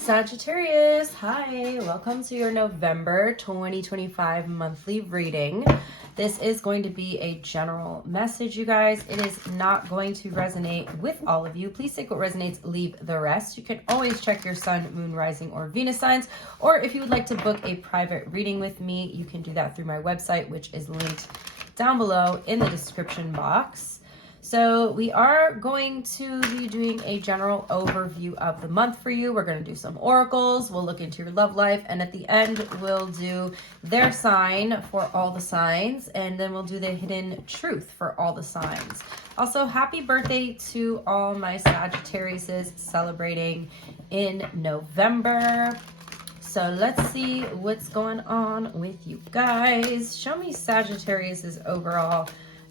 Sagittarius, hi, welcome to your November 2025 monthly reading. This is going to be a general message, you guys. It is not going to resonate with all of you. Please take what resonates, leave the rest. You can always check your sun, moon, rising, or Venus signs, or if you would like to book a private reading with me, you can do that through my website, which is linked down below in the description box. So we are going to be doing a general overview of the month for you. We're going to do some oracles. We'll look into your love life. And at the end, we'll do their sign for all the signs. And then we'll do the hidden truth for all the signs. Also, happy birthday to all my Sagittariuses celebrating in November. So let's see what's going on with you guys. Show me Sagittarius's overall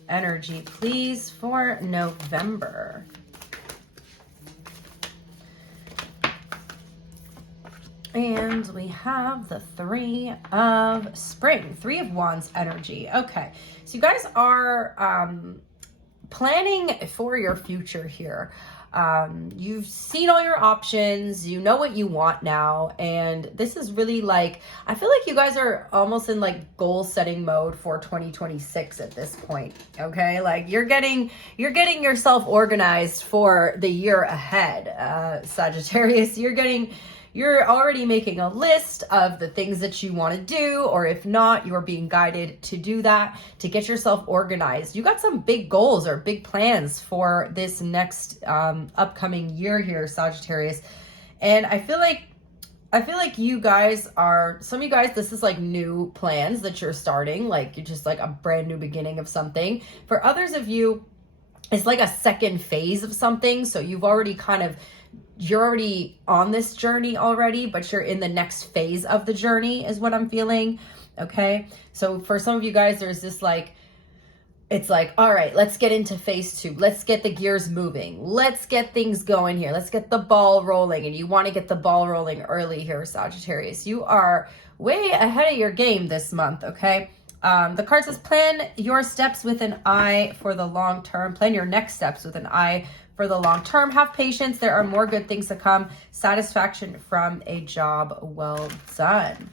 energy, please, for November. And we have the Three of Spring, Three of Wands energy. Okay, so you guys are planning for your future here. You've seen all your options, you know what you want now, and this is really like, I feel like you guys are almost in like goal setting mode for 2026 at this point. Okay, like you're getting yourself organized for the year ahead. Sagittarius, you're already making a list of the things that you want to do, or if not, you're being guided to do that, to get yourself organized. You got some big goals or big plans for this next upcoming year here, Sagittarius. And I feel like you guys are, some of you guys, this is like new plans that you're starting, like you're just like a brand new beginning of something. For others of you, it's like a second phase of something. So you're already on this journey already, but you're in the next phase of the journey is what I'm feeling. Okay. So for some of you guys, there's this like, it's like, all right, let's get into phase 2. Let's get the gears moving. Let's get things going here. Let's get the ball rolling. And you want to get the ball rolling early here, Sagittarius. You are way ahead of your game this month. Okay. The card says, plan your steps with an eye for the long term. Plan your next steps with an eye for the long term. Have patience. There are more good things to come. Satisfaction from a job well done.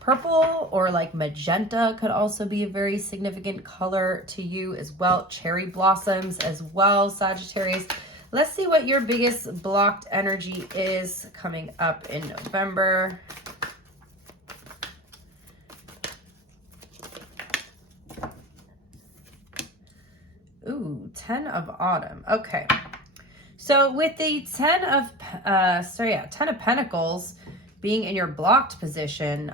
Purple or like magenta could also be a very significant color to you as well. Cherry blossoms as well, Sagittarius. Let's see what your biggest blocked energy is coming up in November. Ooh, 10 of Autumn. Okay. So with the 10 of Pentacles being in your blocked position,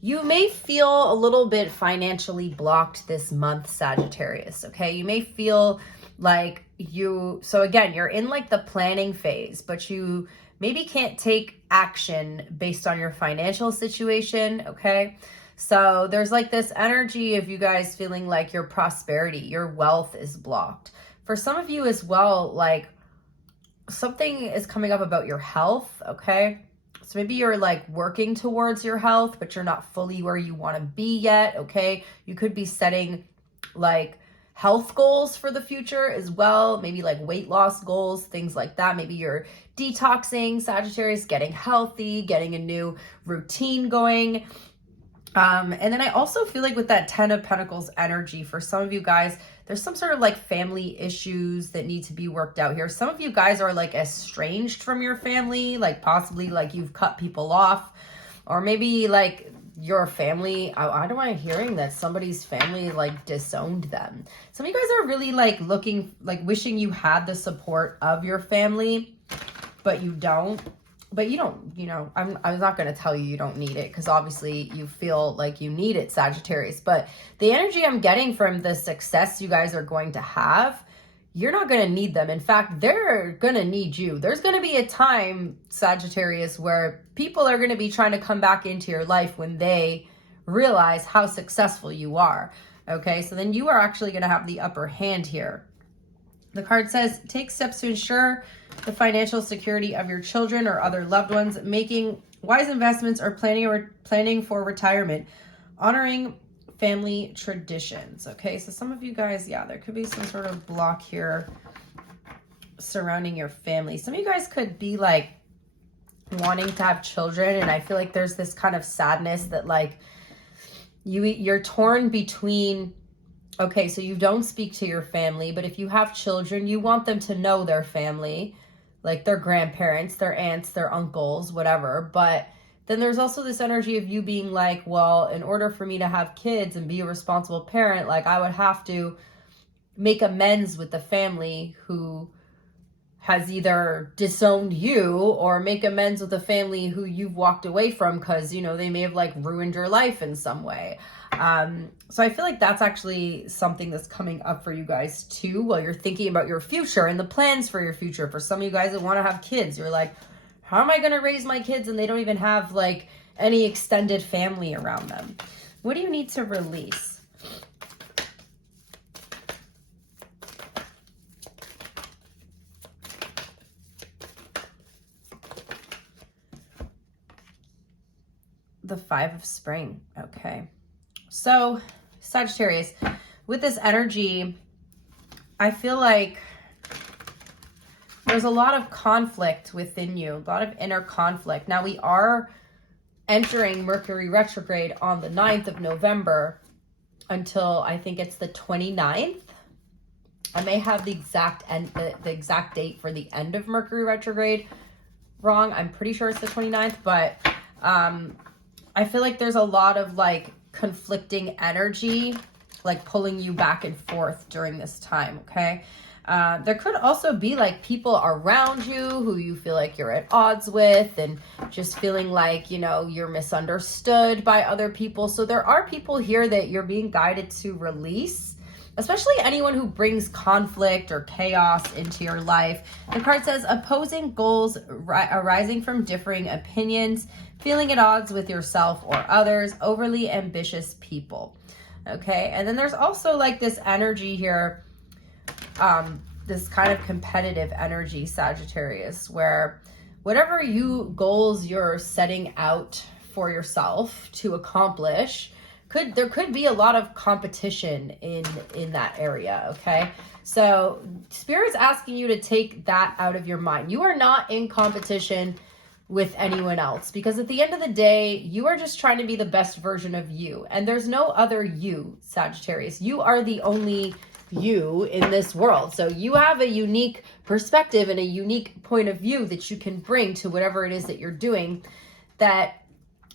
you may feel a little bit financially blocked this month, Sagittarius. Okay. You may feel like so again, you're in like the planning phase, but you maybe can't take action based on your financial situation. Okay. So there's like this energy of you guys feeling like your prosperity, your wealth is blocked. For some of you as well, like something is coming up about your health, okay? So maybe you're like working towards your health, but you're not fully where you want to be yet, okay? You could be setting like health goals for the future as well, maybe like weight loss goals, things like that. Maybe you're detoxing, Sagittarius, getting healthy, getting a new routine going. And then I also feel like with that 10 of Pentacles energy, for some of you guys, there's some sort of like family issues that need to be worked out here. Some of you guys are like estranged from your family, like possibly like you've cut people off, or maybe like your family, I don't mind hearing that somebody's family like disowned them. Some of you guys are really like wishing you had the support of your family, but you don't. But you don't, I'm not going to tell you don't need it, because obviously you feel like you need it, Sagittarius. But the energy I'm getting from the success you guys are going to have, you're not going to need them. In fact, they're going to need you. There's going to be a time, Sagittarius, where people are going to be trying to come back into your life when they realize how successful you are. Okay, so then you are actually going to have the upper hand here. The card says, take steps to ensure the financial security of your children or other loved ones, making wise investments or planning for retirement, honoring family traditions. Okay, so some of you guys, yeah, there could be some sort of block here surrounding your family. Some of you guys could be like wanting to have children. And I feel like there's this kind of sadness that like you're torn between, okay, so you don't speak to your family, but if you have children, you want them to know their family, like their grandparents, their aunts, their uncles, whatever. But then there's also this energy of you being like, well, in order for me to have kids and be a responsible parent, like I would have to make amends with the family who has either disowned you, or make amends with the family who you've walked away from because, you know, they may have like ruined your life in some way. So I feel like that's actually something that's coming up for you guys too, while you're thinking about your future and the plans for your future. For some of you guys that want to have kids, you're like, how am I going to raise my kids? And they don't even have like any extended family around them. What do you need to release? The Five of Spring. Okay. So Sagittarius, with this energy, I feel like there's a lot of conflict within you, a lot of inner conflict. Now we are entering Mercury retrograde on the 9th of November until I think it's the 29th. I may have the exact date for the end of Mercury retrograde wrong. I'm pretty sure it's the 29th, but I feel like there's a lot of like conflicting energy, like pulling you back and forth during this time, okay? There could also be like people around you who you feel like you're at odds with, and just feeling like, you know, you're misunderstood by other people. So there are people here that you're being guided to release, especially anyone who brings conflict or chaos into your life. The card says opposing goals arising from differing opinions, feeling at odds with yourself or others, overly ambitious people. Okay, and then there's also like this energy here, this kind of competitive energy, Sagittarius, where whatever goals you're setting out for yourself to accomplish, there could be a lot of competition in that area, okay? So Spirit's asking you to take that out of your mind. You are not in competition with anyone else, because at the end of the day, you are just trying to be the best version of you, and there's no other you, Sagittarius. You are the only you in this world. So you have a unique perspective and a unique point of view that you can bring to whatever it is that you're doing, that,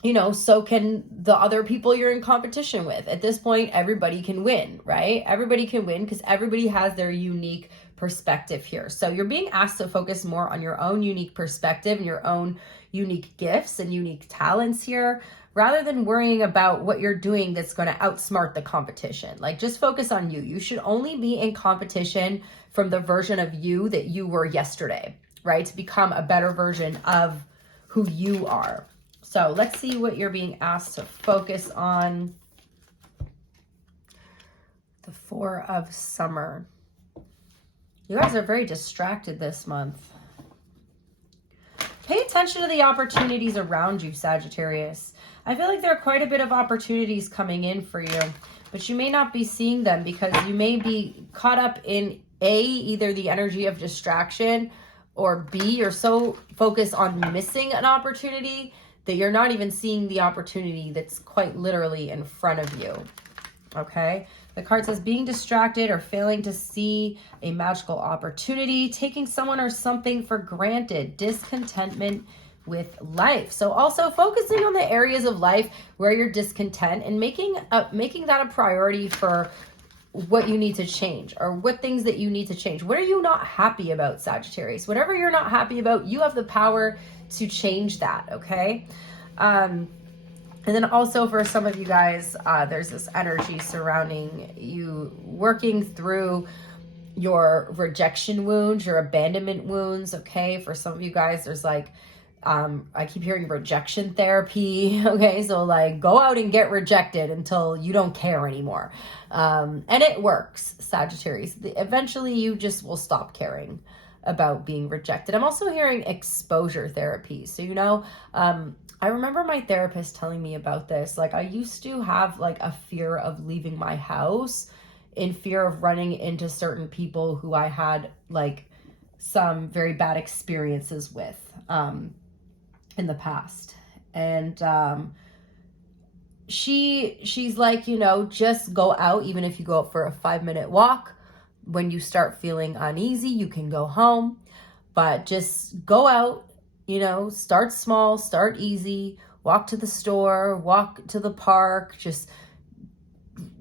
you know, so can the other people you're in competition with. At this point, everybody can win, right? Everybody can win because everybody has their unique perspective here. So you're being asked to focus more on your own unique perspective and your own unique gifts and unique talents here, rather than worrying about what you're doing that's going to outsmart the competition. Like, just focus on you. You should only be in competition from the version of you that you were yesterday, right? To become a better version of who you are. So let's see what you're being asked to focus on. The Four of Summer. You guys are very distracted this month. Pay attention to the opportunities around you, Sagittarius. I feel like there are quite a bit of opportunities coming in for you, but you may not be seeing them because you may be caught up in either the energy of distraction, or B, you're so focused on missing an opportunity that you're not even seeing the opportunity that's quite literally in front of you. Okay? The card says being distracted or failing to see a magical opportunity, taking someone or something for granted, discontentment with life. So also focusing on the areas of life where you're discontent and making that a priority for what you need to change, or what things that you need to change. What are you not happy about, Sagittarius? Whatever you're not happy about, you have the power to change that, okay? And then also for some of you guys, there's this energy surrounding you working through your rejection wounds, your abandonment wounds, okay? For some of you guys, there's like, I keep hearing rejection therapy, okay? So like, go out and get rejected until you don't care anymore. And it works, Sagittarius. Eventually, you just will stop caring about being rejected. I'm also hearing exposure therapy. So, you know, I remember my therapist telling me about this. Like, I used to have like a fear of leaving my house, in fear of running into certain people who I had like some very bad experiences with. in the past. And she's like, you know, just go out. Even if you go out for a 5-minute walk, when you start feeling uneasy, you can go home, but just go out, you know, start small, start easy, walk to the store, walk to the park. Just,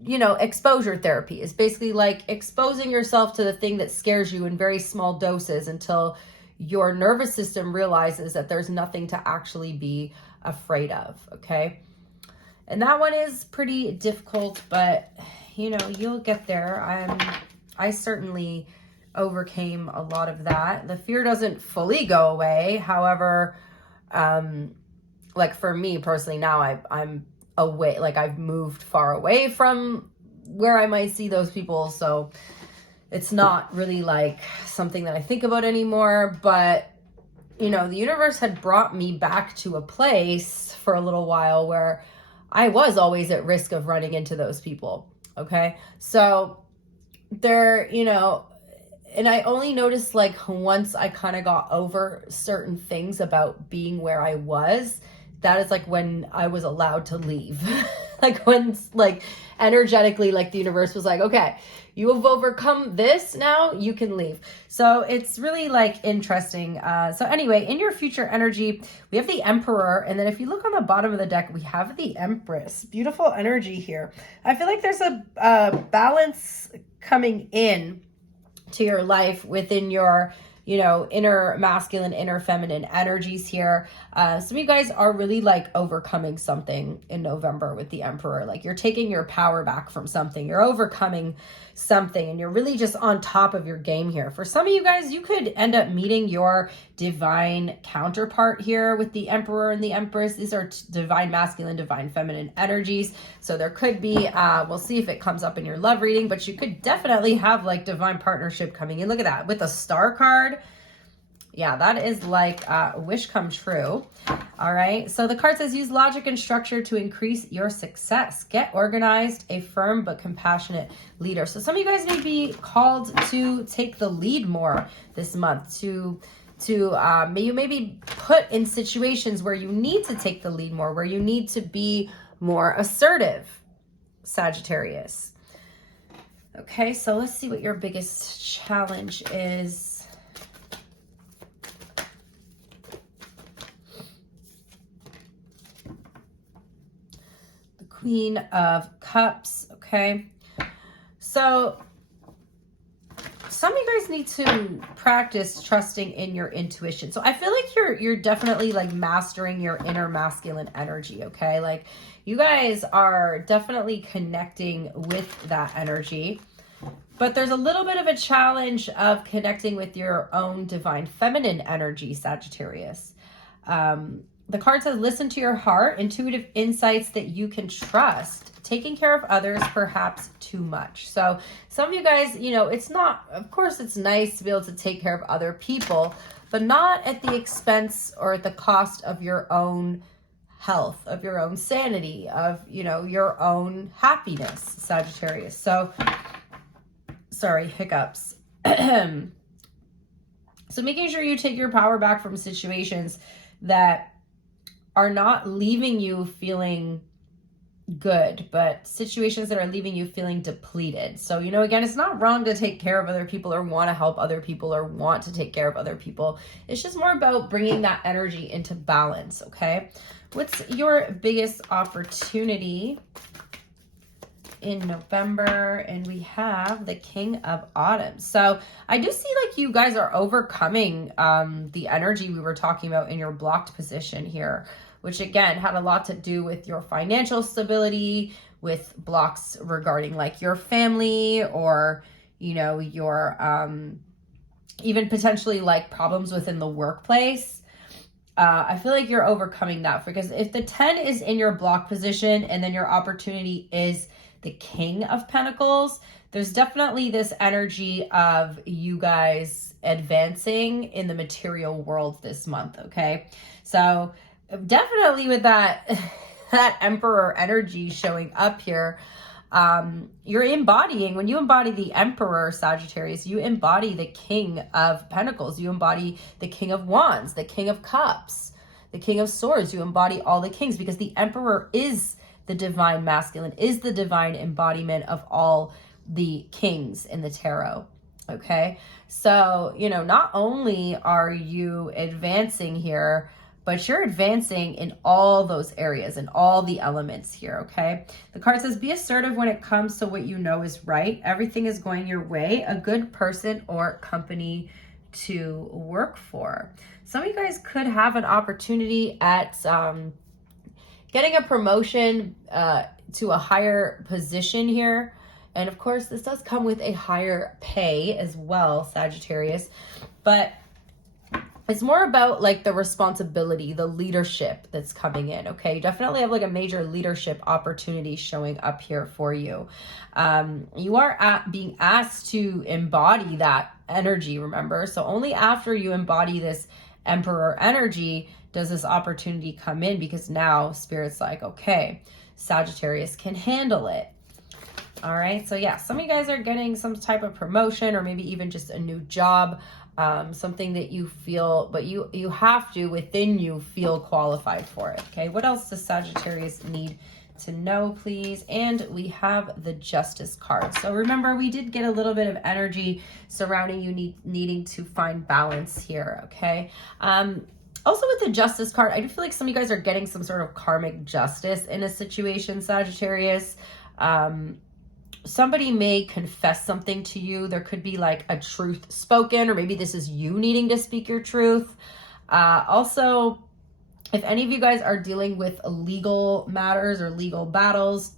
you know, exposure therapy is basically like exposing yourself to the thing that scares you in very small doses until your nervous system realizes that there's nothing to actually be afraid of. Okay. And that one is pretty difficult, but you know, you'll get there. I certainly overcame a lot of that. The fear doesn't fully go away. However, like for me personally now, I'm away, like I've moved far away from where I might see those people. So it's not really like something that I think about anymore. But, you know, the universe had brought me back to a place for a little while where I was always at risk of running into those people. Okay. So there, you know, and I only noticed like once I kind of got over certain things about being where I was, that is like when I was allowed to leave. Like when, like energetically, like the universe was like, okay, you have overcome this, now you can leave. So it's really like interesting. So anyway, in your future energy, we have the Emperor. And then if you look on the bottom of the deck, we have the Empress. Beautiful energy here. I feel like there's a balance coming in to your life within your, you know, inner masculine, inner feminine energies here. Some of you guys are really like overcoming something in November with the Emperor. Like you're taking your power back from something. You're overcoming something and you're really just on top of your game here. For some of you guys, you could end up meeting your divine counterpart here with the Emperor and the Empress. These are divine masculine, divine feminine energies. So there could be, we'll see if it comes up in your love reading, but you could definitely have like divine partnership coming in. Look at that with the Star card. Yeah, that is like a wish come true. All right. So the card says use logic and structure to increase your success. Get organized, a firm but compassionate leader. So some of you guys may be called to take the lead more this month, to you may be put in situations where you need to take the lead more, where you need to be more assertive, Sagittarius. Okay, so let's see what your biggest challenge is. Queen of Cups. Okay, so some of you guys need to practice trusting in your intuition. So I feel like you're definitely like mastering your inner masculine energy. Okay, like you guys are definitely connecting with that energy, but there's a little bit of a challenge of connecting with your own divine feminine energy, Sagittarius. The card says, listen to your heart, intuitive insights that you can trust, taking care of others, perhaps too much. So some of you guys, you know, it's not, of course, it's nice to be able to take care of other people, but not at the expense or at the cost of your own health, of your own sanity, of, you know, your own happiness, Sagittarius. So, sorry, hiccups. So making sure you take your power back from situations that are not leaving you feeling good, but situations that are leaving you feeling depleted. So, you know, again, it's not wrong to take care of other people or want to help other people or want to take care of other people. It's just more about bringing that energy into balance, okay? What's your biggest opportunity in November? And we have the King of Autumn. So I do see like you guys are overcoming the energy we were talking about in your blocked position here, which again had a lot to do with your financial stability, with blocks regarding like your family or, you know, your even potentially like problems within the workplace. I feel like you're overcoming that, because if the 10 is in your block position and then your opportunity is the King of Pentacles, there's definitely this energy of you guys advancing in the material world this month, okay? So definitely with that Emperor energy showing up here, you're embodying, when you embody the Emperor, Sagittarius, you embody the King of Pentacles, you embody the King of Wands, the King of Cups. The King of Swords, you embody all the kings, because the Emperor is the divine masculine, is the divine embodiment of all the kings in the tarot. Okay, so, you know, not only are you advancing here, but you're advancing in all those areas and all the elements here, okay? The card says, be assertive when it comes to what you know is right. Everything is going your way. A good person or company to work for. Some of you guys could have an opportunity at getting a promotion to a higher position here. And of course, this does come with a higher pay as well, Sagittarius. But it's more about like the responsibility, the leadership that's coming in, okay? You definitely have like a major leadership opportunity showing up here for you. You are being asked to embody that energy, remember? So only after you embody this Emperor energy does this opportunity come in, because now Spirit's like, okay, Sagittarius can handle it. All right, so yeah, some of you guys are getting some type of promotion, or maybe even just a new job, something that you feel, but you have to, within you, feel qualified for it, okay? What else does Sagittarius need to know, please? And we have the Justice card. So remember, we did get a little bit of energy surrounding you needing to find balance here, okay? Also with the Justice card, I do feel like some of you guys are getting some sort of karmic justice in a situation, Sagittarius. Somebody may confess something to you. There could be like a truth spoken, or maybe this is you needing to speak your truth. Also, if any of you guys are dealing with legal matters or legal battles,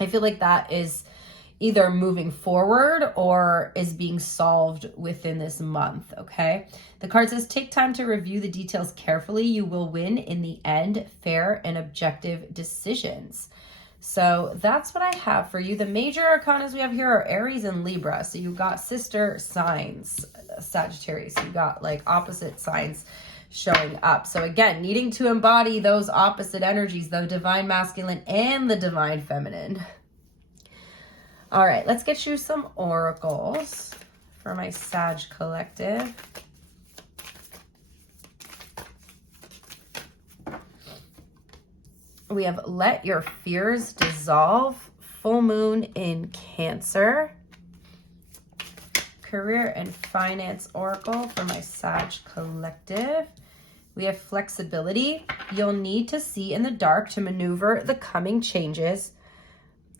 I feel like that is either moving forward or is being solved within this month, okay? The card says, take time to review the details carefully. You will win in the end, fair and objective decisions. So that's what I have for you. The major arcanas we have here are Aries and Libra. So you've got sister signs, Sagittarius. You've got like opposite signs showing up. So again, needing to embody those opposite energies, the divine masculine and the divine feminine. All right, let's get you some oracles for my Sag collective. We have Let Your Fears Dissolve, full moon in Cancer. Career and finance oracle for my Sag collective. We have flexibility. You'll need to see in the dark to maneuver the coming changes.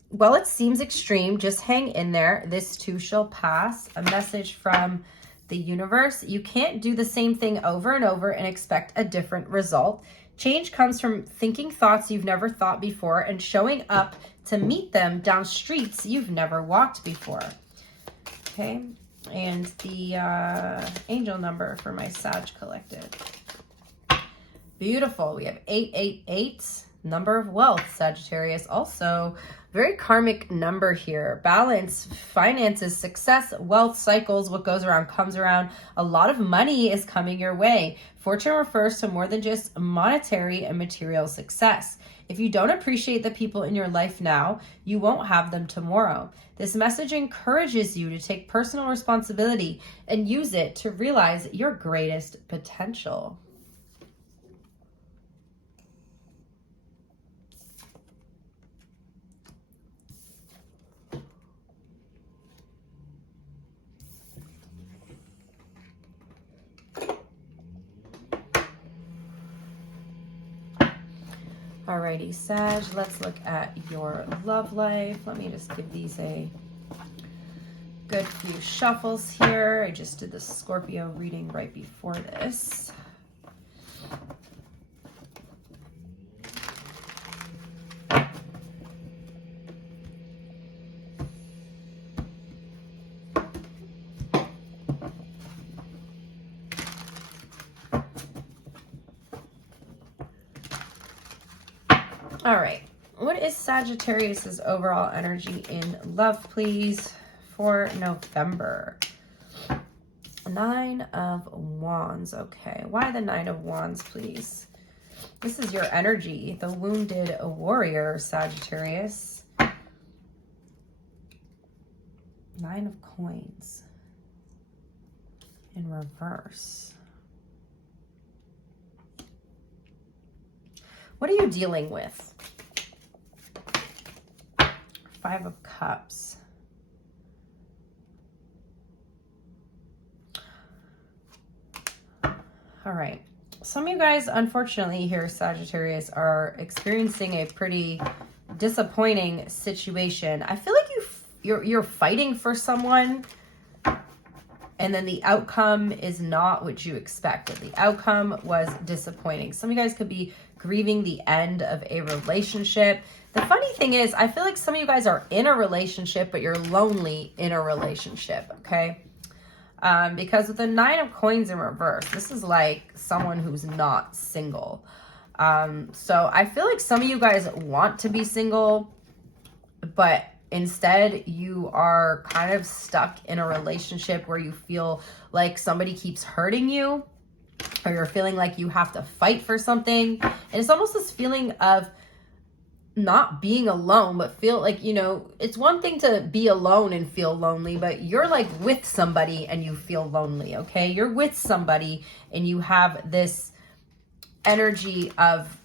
While it seems extreme, just hang in there. This too shall pass. A message from the universe. You can't do the same thing over and over and expect a different result. Change comes from thinking thoughts you've never thought before and showing up to meet them down streets you've never walked before. Okay, and the angel number for my Sag collective. Beautiful. We have 888, number of wealth, Sagittarius. Also, very karmic number here. Balance, finances, success, wealth cycles. What goes around comes around. A lot of money is coming your way. Fortune refers to more than just monetary and material success. If you don't appreciate the people in your life now, you won't have them tomorrow. This message encourages you to take personal responsibility and use it to realize your greatest potential. Alrighty, Sag, let's look at your love life. Let me just give these a good few shuffles here. I just did the Scorpio reading right before this. All right, what is Sagittarius's overall energy in love, please, for November? 9 of Wands. Okay, why the 9 of Wands, please? This is your energy, the wounded warrior, Sagittarius. 9 of Coins in reverse. What are you dealing with? 5 of Cups. All right. Some of you guys, unfortunately here, Sagittarius, are experiencing a pretty disappointing situation. I feel like you're fighting for someone, and then the outcome is not what you expected. The outcome was disappointing. Some of you guys could be grieving the end of a relationship. The funny thing is, I feel like some of you guys are in a relationship, but you're lonely in a relationship, okay? Because with the 9 of Coins in reverse, this is like someone who's not single. So I feel like some of you guys want to be single, but instead you are kind of stuck in a relationship where you feel like somebody keeps hurting you, or you're feeling like you have to fight for something. And it's almost this feeling of not being alone, but feel like, you know, it's one thing to be alone and feel lonely, but you're like with somebody and you feel lonely, okay? You're with somebody and you have this energy of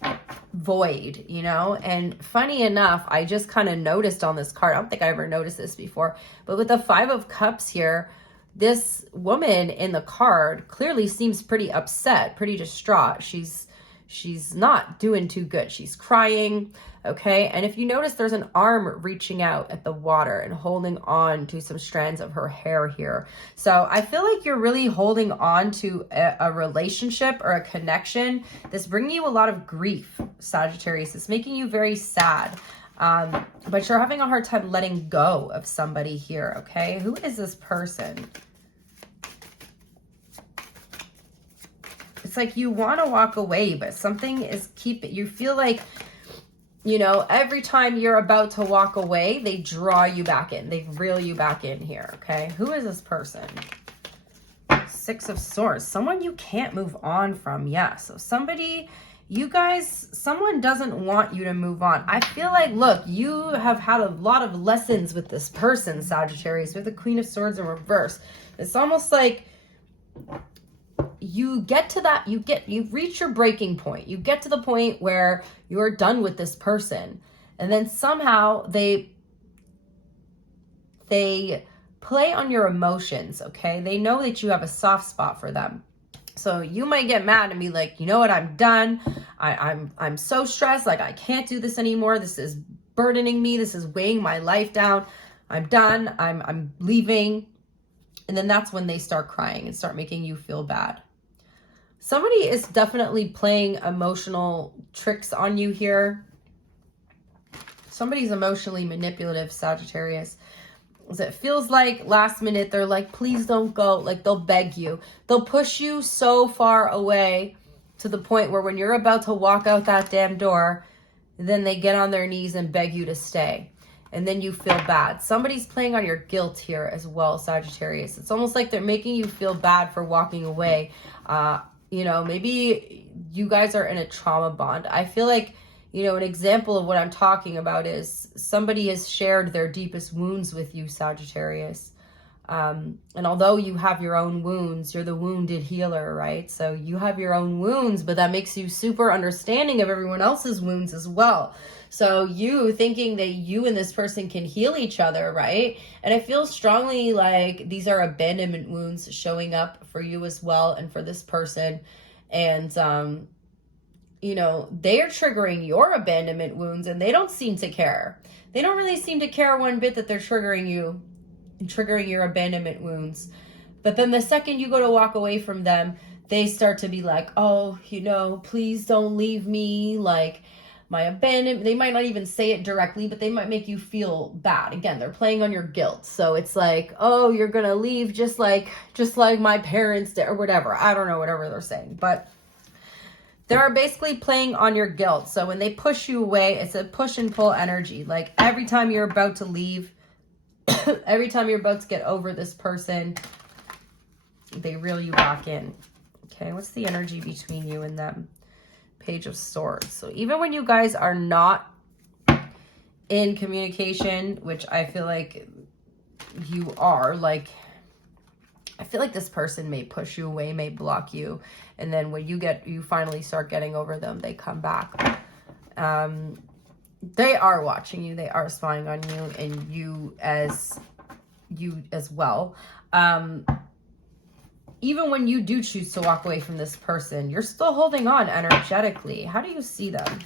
void, you know? And funny enough, I just kind of noticed on this card, I don't think I ever noticed this before, but with the 5 of Cups here, this woman in the card clearly seems pretty upset, pretty distraught. She's not doing too good. She's crying, okay? And if you notice, there's an arm reaching out at the water and holding on to some strands of her hair here. So I feel like you're really holding on to a relationship or a connection that's bringing you a lot of grief, Sagittarius. It's making you very sad. But you're having a hard time letting go of somebody here, okay? Who is this person? It's like you want to walk away, but something is keeping, you feel like, you know, every time you're about to walk away, they draw you back in. They reel you back in here, okay? Who is this person? 6 of Swords. Someone you can't move on from. Yeah, so somebody, you guys, someone doesn't want you to move on. I feel like, look, you have had a lot of lessons with this person, Sagittarius, with the Queen of Swords in reverse. It's almost like you get to that, you reach your breaking point. You get to the point where you're done with this person. And then somehow they play on your emotions, okay? They know that you have a soft spot for them. So you might get mad and be like, you know what, I'm done. I'm so stressed, like I can't do this anymore. This is burdening me. This is weighing my life down. I'm done. I'm leaving. And then that's when they start crying and start making you feel bad. Somebody is definitely playing emotional tricks on you here. Somebody's emotionally manipulative, Sagittarius. It feels like last minute they're like, please don't go. Like they'll beg you. They'll push you so far away to the point where when you're about to walk out that damn door, then they get on their knees and beg you to stay. And then you feel bad. Somebody's playing on your guilt here as well, Sagittarius. It's almost like they're making you feel bad for walking away. You know, maybe you guys are in a trauma bond. I feel like, you know, an example of what I'm talking about is somebody has shared their deepest wounds with you, Sagittarius. And although you have your own wounds, you're the wounded healer, right? So you have your own wounds, but that makes you super understanding of everyone else's wounds as well. So you thinking that you and this person can heal each other, right? And I feel strongly like these are abandonment wounds showing up for you as well and for this person. And, you know, they are triggering your abandonment wounds and they don't seem to care. They don't really seem to care one bit that they're triggering you and triggering your abandonment wounds. But then the second you go to walk away from them, they start to be like, oh, you know, please don't leave me. Like, my abandonment, they might not even say it directly, but they might make you feel bad. Again, they're playing on your guilt. So it's like, oh, you're going to leave just like my parents did or whatever. I don't know, whatever they're saying. But they're basically playing on your guilt. So when they push you away, it's a push and pull energy. Like every time you're about to leave, every time you're about to get over this person, they reel you back in. Okay, what's the energy between you and them? Page of Swords. So even when you guys are not in communication, which I feel like you are, like, I feel like this person may push you away, may block you. And then when you finally start getting over them, they come back. They are watching you. They are spying on you, and you as well. Even when you do choose to walk away from this person, you're still holding on energetically. How do you see them?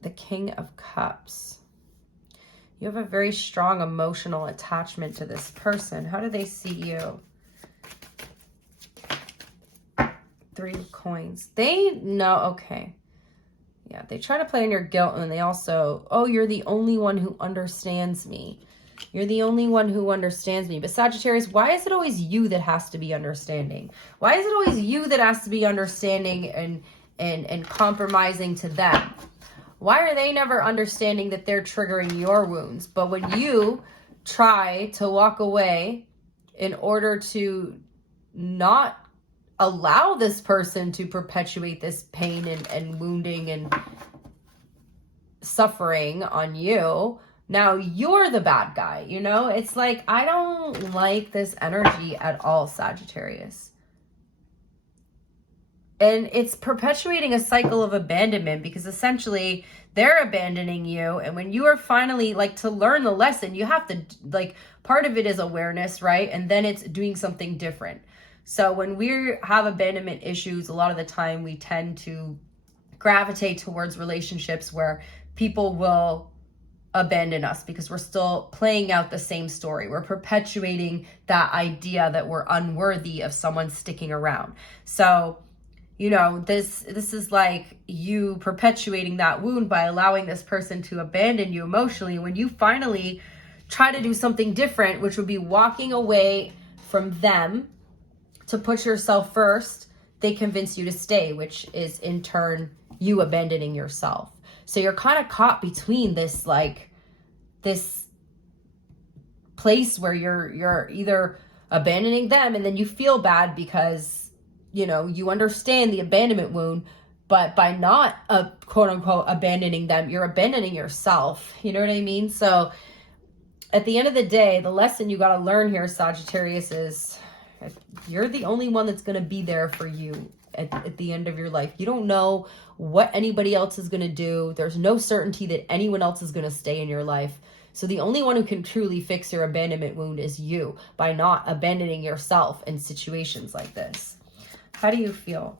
The King of Cups. You have a very strong emotional attachment to this person. How do they see you? Three of Coins. They know, okay. Yeah, they try to play on your guilt, and they also, oh, you're the only one who understands me. You're the only one who understands me. But Sagittarius, why is it always you that has to be understanding? Why is it always you that has to be understanding and compromising to them? Why are they never understanding that they're triggering your wounds? But when you try to walk away in order to not allow this person to perpetuate this pain and wounding and suffering on you, now you're the bad guy, you know? It's like, I don't like this energy at all, Sagittarius. And it's perpetuating a cycle of abandonment, because essentially they're abandoning you. And when you are finally, like, to learn the lesson, you have to, like, part of it is awareness, right? And then it's doing something different. So when we have abandonment issues, a lot of the time we tend to gravitate towards relationships where people will abandon us because we're still playing out the same story. We're perpetuating that idea that we're unworthy of someone sticking around. So, you know, this is like you perpetuating that wound by allowing this person to abandon you emotionally. When you finally try to do something different, which would be walking away from them to put yourself first, they convince you to stay, which is in turn you abandoning yourself. So you're kind of caught between this, like, this place where you're either abandoning them, and then you feel bad because, you know, you understand the abandonment wound, but by not quote unquote abandoning them, you're abandoning yourself. You know what I mean? So at the end of the day, the lesson you got to learn here, Sagittarius, is you're the only one that's going to be there for you at the end of your life. You don't know what anybody else is going to do. There's no certainty that anyone else is going to stay in your life. So the only one who can truly fix your abandonment wound is you, by not abandoning yourself in situations like this. How do you feel?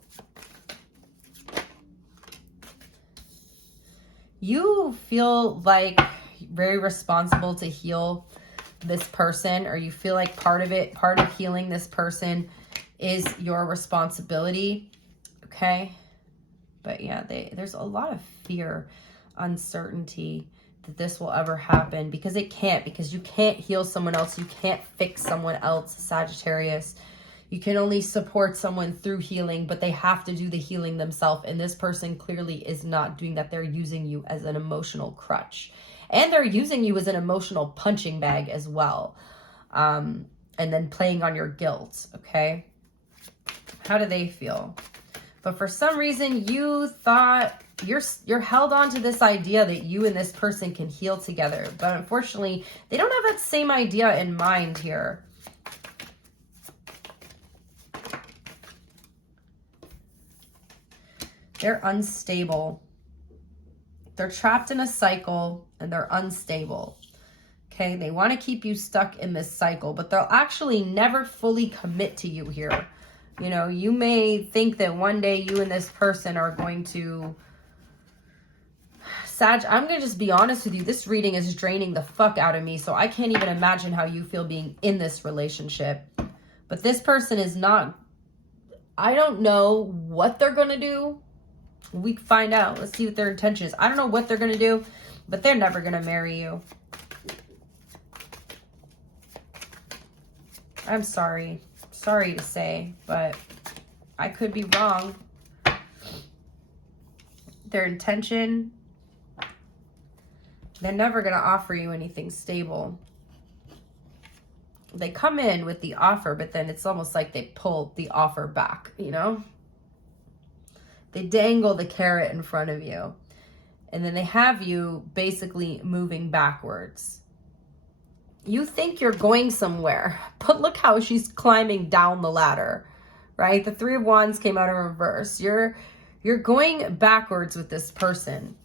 You feel like very responsible to heal this person, or you feel like part of healing this person is your responsibility. Okay. But yeah, there's a lot of fear, uncertainty that this will ever happen, because it can't, because you can't heal someone else. You can't fix someone else, Sagittarius. You can only support someone through healing, but they have to do the healing themselves. And this person clearly is not doing that. They're using you as an emotional crutch. And they're using you as an emotional punching bag as well. And then playing on your guilt, okay? How do they feel? But for some reason, you thought you're held on to this idea that you and this person can heal together. But unfortunately, they don't have that same idea in mind here. They're unstable. They're trapped in a cycle and they're unstable. Okay, they want to keep you stuck in this cycle, but they'll actually never fully commit to you here. You know, you may think that one day you and this person are going to... Sag, I'm going to just be honest with you. This reading is draining the fuck out of me, so I can't even imagine how you feel being in this relationship. But this person is not... I don't know what they're going to do. We can find out. Let's see what their intention is. I don't know what they're going to do, but they're never going to marry you. I'm sorry. Sorry to say, but I could be wrong. Their intention, they're never going to offer you anything stable. They come in with the offer, but then it's almost like they pull the offer back, you know? They dangle the carrot in front of you. And then they have you basically moving backwards. You think you're going somewhere, but look how she's climbing down the ladder, right? The Three of Wands came out in reverse. You're You're going backwards with this person.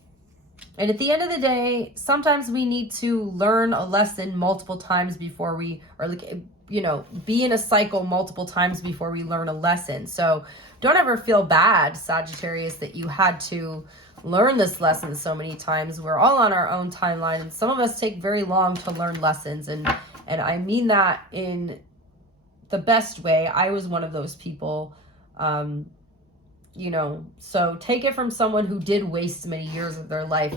And at the end of the day, sometimes we need to learn a lesson multiple times before we, or like, you know, be in a cycle multiple times before we learn a lesson. So don't ever feel bad, Sagittarius, that you had to learn this lesson so many times. We're all on our own timeline, and some of us take very long to learn lessons. And I mean that in the best way. I was one of those people. You know, so take it from someone who did waste many years of their life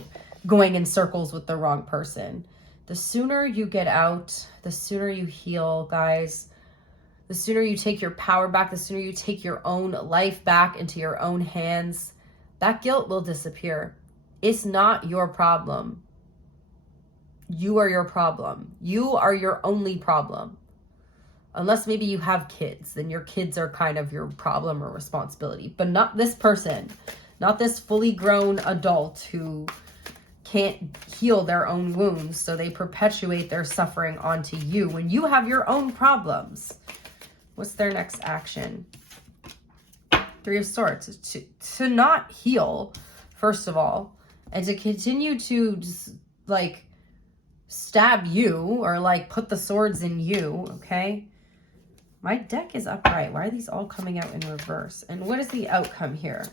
going in circles with the wrong person. The sooner you get out, the sooner you heal, guys. The sooner you take your power back, the sooner you take your own life back into your own hands, that guilt will disappear. It's not your problem. You are your problem. You are your only problem. Unless maybe you have kids, then your kids are kind of your problem or responsibility. But not this person, not this fully grown adult who can't heal their own wounds, so they perpetuate their suffering onto you when you have your own problems. What's their next action? Three of Swords. To not heal, first of all, and to continue to just like stab you or like put the swords in you, okay? My deck is upright. Why are these all coming out in reverse? And what is the outcome here?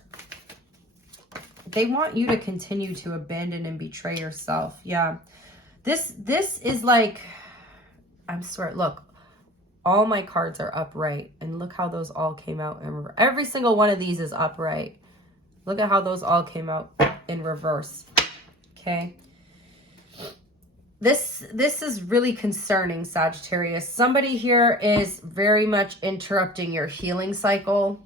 They want you to continue to abandon and betray yourself. Yeah. This is like, I swear, look, all my cards are upright. And look how those all came out in reverse. Every single one of these is upright. Look at how those all came out in reverse. Okay. This is really concerning, Sagittarius. Somebody here is very much interrupting your healing cycle.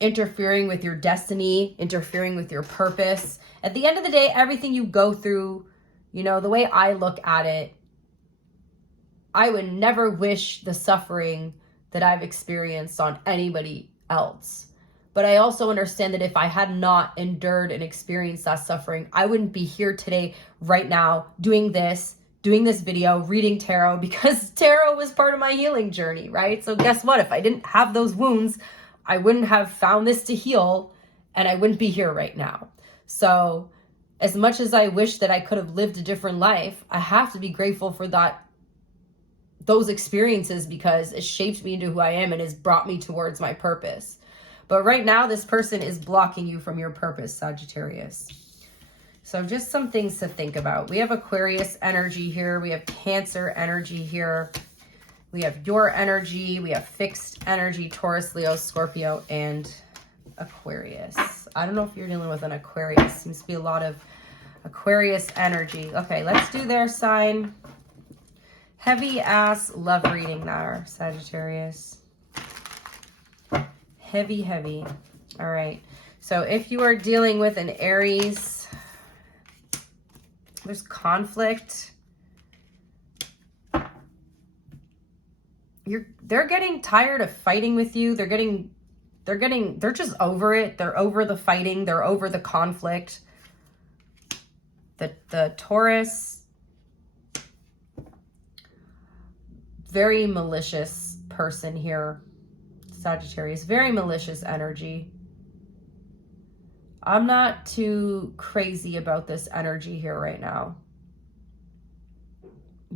Interfering with your destiny, interfering with your purpose. At the end of the day, everything you go through, you know, the way I look at it, I would never wish the suffering that I've experienced on anybody else. But I also understand that if I had not endured and experienced that suffering, I wouldn't be here today, right now, doing this video, reading tarot, because tarot was part of my healing journey, right? So guess what? If I didn't have those wounds, I wouldn't have found this to heal, and I wouldn't be here right now. So as much as I wish that I could have lived a different life, I have to be grateful for those experiences, because it shaped me into who I am and has brought me towards my purpose. But right now, this person is blocking you from your purpose, Sagittarius. So just some things to think about. We have Aquarius energy here. We have Cancer energy here. We have your energy. We have fixed energy, Taurus, Leo, Scorpio, and Aquarius. I don't know if you're dealing with an Aquarius. Seems to be a lot of Aquarius energy. Okay, let's do their sign. Heavy ass love reading there, Sagittarius. Heavy, heavy. All right. So if you are dealing with an Aries, there's conflict. They're getting tired of fighting with you. They're just over it. They're over the fighting. They're over the conflict. The Taurus, very malicious person here. Sagittarius, very malicious energy. I'm not too crazy about this energy here right now.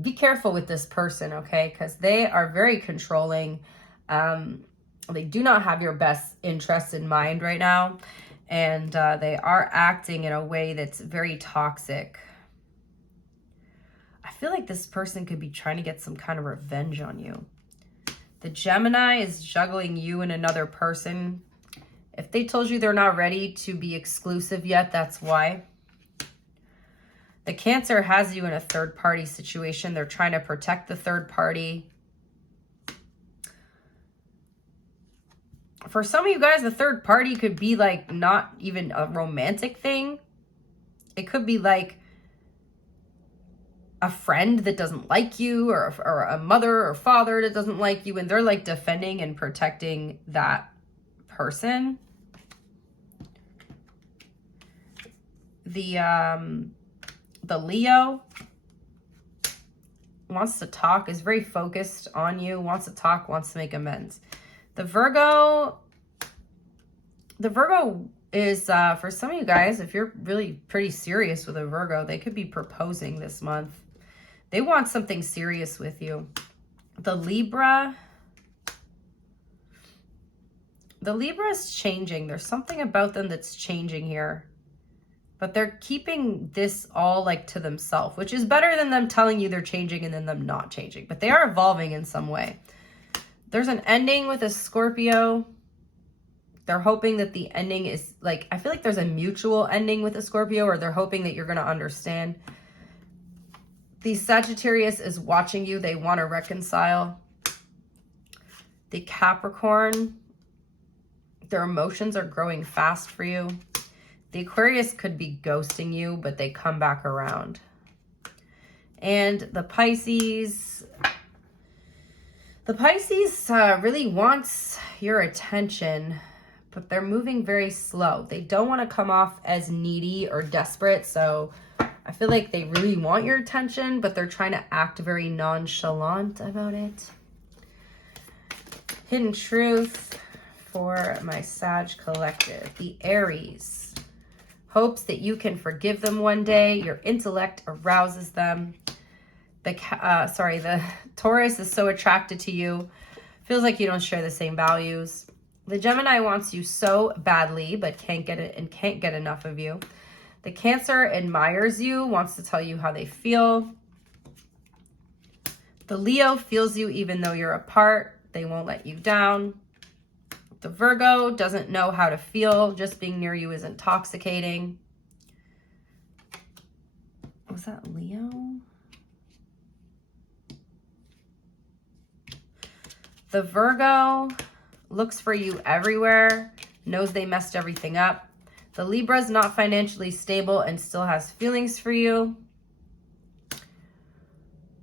Be careful with this person, okay? Because they are very controlling. They do not have your best interest in mind right now. And they are acting in a way that's very toxic. I feel like this person could be trying to get some kind of revenge on you. The Gemini is juggling you and another person. If they told you they're not ready to be exclusive yet, that's why. The Cancer has you in a third party situation. They're trying to protect the third party. For some of you guys, the third party could be like not even a romantic thing. It could be like a friend that doesn't like you, or a mother or father that doesn't like you, and they're like defending and protecting that person. The Leo wants to talk, is very focused on you, wants to talk, wants to make amends. The Virgo is, for some of you guys, if you're really pretty serious with a Virgo, they could be proposing this month. They want something serious with you. The Libra is changing. There's something about them that's changing here. But they're keeping this all like to themselves, which is better than them telling you they're changing and then them not changing. But they are evolving in some way. There's an ending with a Scorpio. They're hoping that the ending is like, I feel like there's a mutual ending with a Scorpio, or they're hoping that you're going to understand. The Sagittarius is watching you. They want to reconcile. The Capricorn, their emotions are growing fast for you. The Aquarius could be ghosting you, but they come back around. And the Pisces really wants your attention, but they're moving very slow. They don't want to come off as needy or desperate, so I feel like they really want your attention, but they're trying to act very nonchalant about it. Hidden truth for my Sag collective. The Aries hopes that you can forgive them one day. Your intellect arouses them. The Taurus is so attracted to you. Feels like you don't share the same values. The Gemini wants you so badly, but can't get it and can't get enough of you. The Cancer admires you, wants to tell you how they feel. The Leo feels you even though you're apart. They won't let you down. The Virgo doesn't know how to feel. Just being near you is intoxicating. Was that Leo? The Virgo looks for you everywhere, knows they messed everything up. The Libra's not financially stable and still has feelings for you.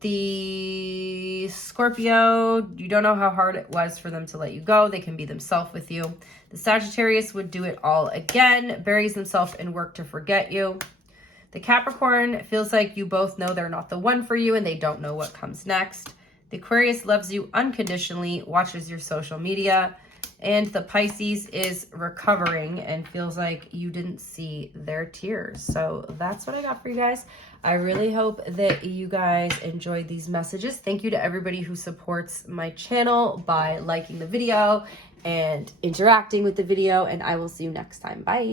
The Scorpio, you don't know how hard it was for them to let you go. They can be themselves with you. The Sagittarius would do it all again, buries themselves in work to forget you. The Capricorn feels like you both know they're not the one for you and they don't know what comes next. The Aquarius loves you unconditionally, watches your social media. And the Pisces is recovering and feels like you didn't see their tears. So that's what I got for you guys. I really hope that you guys enjoyed these messages. Thank you to everybody who supports my channel by liking the video and interacting with the video. And I will see you next time. Bye.